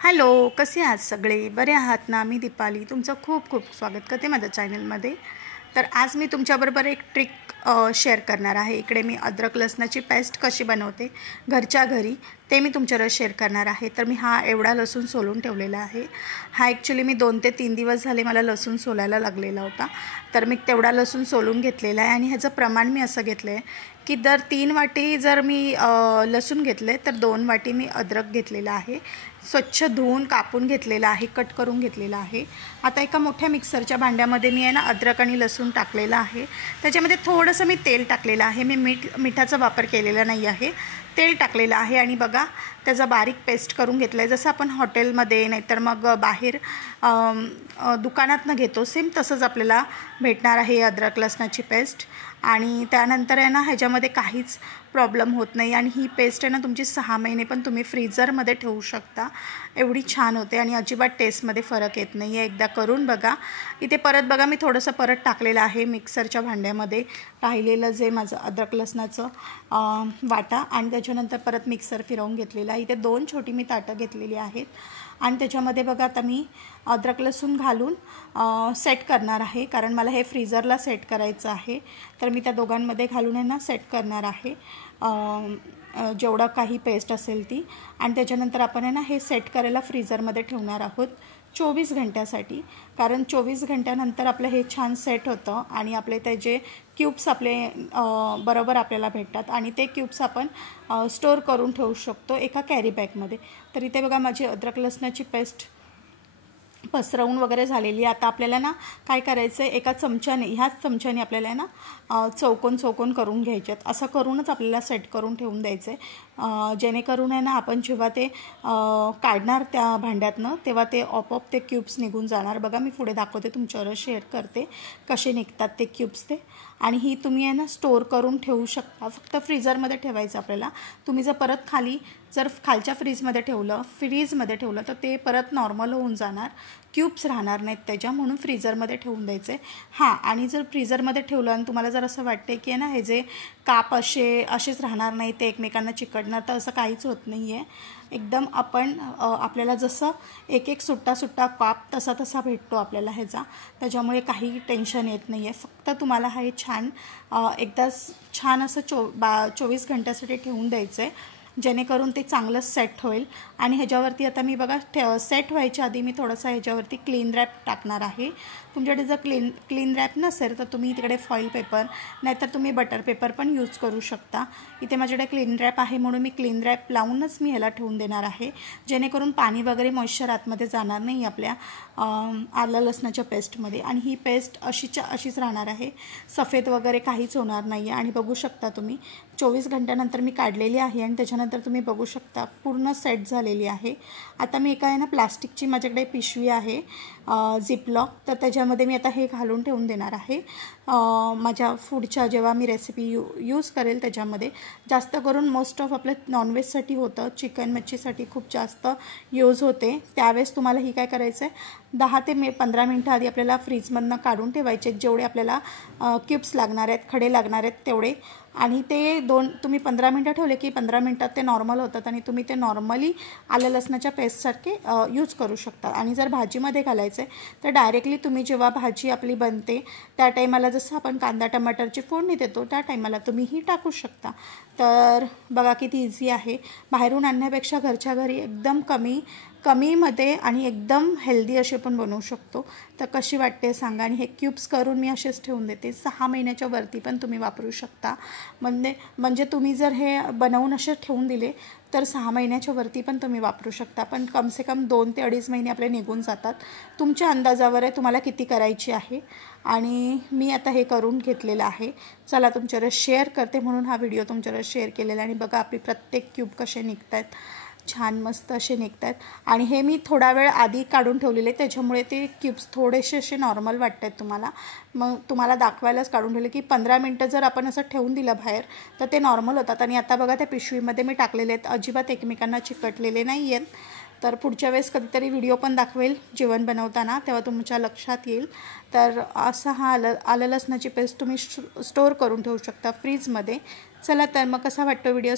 Hello, कसे आहात सगळे? बरे आहात ना? मी दीपाली तुमचं खूप खूप स्वागत करते माझ्या चॅनलमध्ये. तर आज मी तुमच्याबरोबर एक ट्रिक शेअर करणार आहे. इकडे मी अद्रक लसणाची पेस्ट कशी बनवते घरच्या घरी ते मी तुमच्यावर शेअर करणार आहे. तर मी हा एवढा लसूण सोलून ठेवलेला आहे. हा ॲक्च्युली मी 2 ते 3 दिवस झाले मला लसूण सोलायला लागलेला होता. तर मी तेवढा लसूण सोलून घेतलेला आहे आणि ह्याचं प्रमाण मी असं घेतलं आहे की दर 3 वाटी जर मी लसूण घेतले तर 2 वाटी मी अद्रक घेतलेला आहे. स्वच्छ धुवून कापून घेतलेला आहे, कट करून घेतलेला आहे. आता एका मोठ्या मिक्सरच्या भांड्यामध्ये मी आहे ना अद्रक आणि लसूण टाकलेला आहे. त्याच्यामध्ये थोडंसं मी तेल टाकलेलं आहे. मी मिठाचा वापर केलेला नाही आहे. तेल टाकलेलं आहे आणि बघा त्याचा बारीक पेस्ट करून घेतलं आहे. जसं आपण हॉटेलमध्ये नाहीतर मग बाहेर दुकानातनं घेतो सेम तसंच आपल्याला भेटणार आहे अद्रक लसणाची पेस्ट. आणि त्यानंतर आहे ना ह्याच्यामध्ये काहीच प्रॉब्लेम होत नाही आणि ही पेस्ट आहे ना तुमची 6 महिने पण तुम्ही फ्रीझरमध्ये ठेवू शकता. एवढी छान होते आणि अजिबात टेस्टमध्ये फरक येत नाही आहे. एकदा करून बघा. इथे परत बघा मी थोडंसं परत टाकलेलं आहे मिक्सरच्या भांड्यामध्ये राहिलेलं जे माझं अद्रक लसणाचं वाटा आणि त्याच्यानंतर परत मिक्सर फिरवून घेतलेला आहे. इथे 2 छोटी मी ताटं घेतलेली आहेत आणि त्याच्यामध्ये बघा आता मी अद्रक लसूण घालून सेट करणार आहे कारण मला हे फ्रीझरला सेट करायचं आहे. तर मी त्या दोघांमध्ये घालून आहे ना सेट करणार आहे जेवढं काही पेस्ट असेल ती. आणि त्याच्यानंतर आपण आहे ना हे सेट करायला फ्रीझरमध्ये ठेवणार आहोत 24 घंट्यासाठी. कारण 24 घंट्यानंतर आपलं हे छान सेट होतं आणि आपले त्याचे क्यूब्स आपले बरोबर आपल्याला भेटतात आणि ते क्यूब्स आपण स्टोअर करून ठेवू शकतो एका कॅरी बॅगमध्ये. तर इथे बघा माझी अद्रक लसणाची पेस्ट पसरवून वगैरे झालेली. आता आपल्याला ना काय करायचं आहे एका चमच्याने ह्याच चमच्याने आपल्याला आहे ना चौकोन चौकोन करून घ्यायचे आहेत. असं करूनच आपल्याला सेट करून ठेवून द्यायचं आहे जेणेकरून आहे ना आपण जेव्हा ते काढणार त्या भांड्यातनं तेव्हा ते आपोआप ते क्यूब्स निघून जाणार. बघा मी पुढे दाखवते तुमच्यावर शेअर करते कसे निघतात ते क्यूब्स ते. आणि ही तुम्ही आहे ना स्टोअर करून ठेवू शकता. फक्त फ्रीझरमध्ये ठेवायचं आपल्याला. तुम्ही जर परत जर खालच्या फ्रीजमध्ये ठेवलं तर ते परत नॉर्मल होऊन जाणार, क्यूब्स राहणार नाहीत त्याच्या. म्हणून फ्रीझरमध्ये ठेवून द्यायचे. हां, आणि जर फ्रीझरमध्ये ठेवलं आणि तुम्हाला जर असं वाटते की ना हे जे काप असेच राहणार नाही ते एकमेकांना चिकटणार तर असं काहीच होत नाही आहे. एकदम आपल्याला जसं एक सुट्टा काप तसा भेटतो आपल्याला ह्याचा. त्याच्यामुळे काही टेन्शन येत नाही आहे. फक्त तुम्हाला हे एकदा छान असं 24 घंट्यासाठी ठेवून द्यायचं आहे जेणेकरून ते चांगलं सेट होईल. आणि ह्याच्यावरती आता मी बघा सेट व्हायच्या आधी मी थोडंसं ह्याच्यावरती क्लीन रॅप टाकणार आहे. तुमच्याकडे जर क्लीन रॅप नसेल तर तुम्ही तिकडे फॉईल पेपर नाहीतर तुम्ही बटर पेपर पण यूज करू शकता. इथे माझ्याकडे क्लीन रॅप आहे म्हणून मी क्लीन रॅप लावूनच मी ह्याला ठेवून देणार आहे जेणेकरून पाणी वगैरे मॉइश्चर आतमध्ये जाणार नाही आपल्या आलं लसणाच्या पेस्टमध्ये. आणि ही पेस्ट अशीच राहणार आहे. सफेद वगैरे काहीच होणार नाही आहे. आणि बघू शकता तुम्ही 24 घंट्यानंतर मी काढलेली आहे आणि त्याच्यानंतर तुम्ही बघू शकता पूर्ण सेट झालेली आहे. आता मी एका आहे ना प्लास्टिकची माझ्याकडे पिशवी आहे झिपलॉक. तर त्याच्यामध्ये मी आता हे घालून ठेवून देणार आहे माझ्या पुढच्या जेव्हा मी रेसिपी यूज करेल त्याच्यामध्ये. जास्त करून मोस्ट ऑफ आपलं नॉनव्हेजसाठी होतं, चिकन मच्छीसाठी खूप जास्त यूज होते. त्यावेळेस तुम्हाला ही काय करायचं आहे 10 ते 15 मिनटं आधी आपल्याला फ्रीजमधनं काढून ठेवायचे जेवढे आपल्याला क्यूब्स लागणार आहेत, खडे लागणार आहेत तेवढे. आणि ते तुम्ही 15 मिनटं ठेवले की 15 मिनटात ते नॉर्मल होतात आणि तुम्ही ते नॉर्मली आलं लसणाच्या पेस्टसारखे यूज करू शकता. आणि जर भाजीमध्ये घालायचं आहे तर डायरेक्टली तुम्ही जेव्हा भाजी आपली बनते त्या टाईमाला जसं आपण कांदा टमाटरची फोडणी देतो त्या टाईमाला तुम्ही ही टाकू शकता. तर बघा किती इझी आहे. बाहेरून आणण्यापेक्षा घरच्या घरी एकदम कमीमध्ये आणि एकदम हेल्दी असे पण बनवू शकतो. तर कशी वाटते सांगा. आणि हे क्यूब्स करून मी असेच ठेवून देते. 6 महिन्याच्या वरती पण तुम्ही वापरू शकता. म्हणजे तुम्ही जर हे बनवून असे ठेवून दिले तर 6 महिन्याच्या वरती पण तुम्ही वापरू शकता. पण कमसे कम 2 ते 2.5 महिने आपले निघून जातात. तुमच्या अंदाजावर आहे तुम्हाला किती करायची आहे. आणि मी आता हे करून घेतलेलं आहे. चला तुमच्यावर शेअर करते म्हणून हा व्हिडिओ तुमच्यावर शेअर केलेला. आणि बघा आपली प्रत्येक क्यूब कसे निघत आहेत, छान मस्त असे निघत आहेत. आणि हे मी थोडा वेळ आधी काढून ठेवलेले त्याच्यामुळे ते क्यूब्स थोडेसे असे नॉर्मल वाटत आहेत तुम्हाला. मग तुम्हाला दाखवायलाच काढून ठेवले की 15 मिनटं जर आपण असं ठेवून दिलं बाहेर तर ते नॉर्मल होतात. आणि आता बघा त्या पिशवीमध्ये मी टाकलेले आहेत, अजिबात एकमेकांना चिकटलेले नाही आहेत. तर पुढच्या वेळेस कधीतरी व्हिडिओ पण दाखवेल जेवण बनवताना तेव्हा तुमच्या लक्षात येईल. तर असा हा आलं लसणाची पेस्ट तुम्ही स्टोअर करून ठेवू शकता फ्रीजमध्ये. चला तर मग कसा वाटतो व्हिडिओ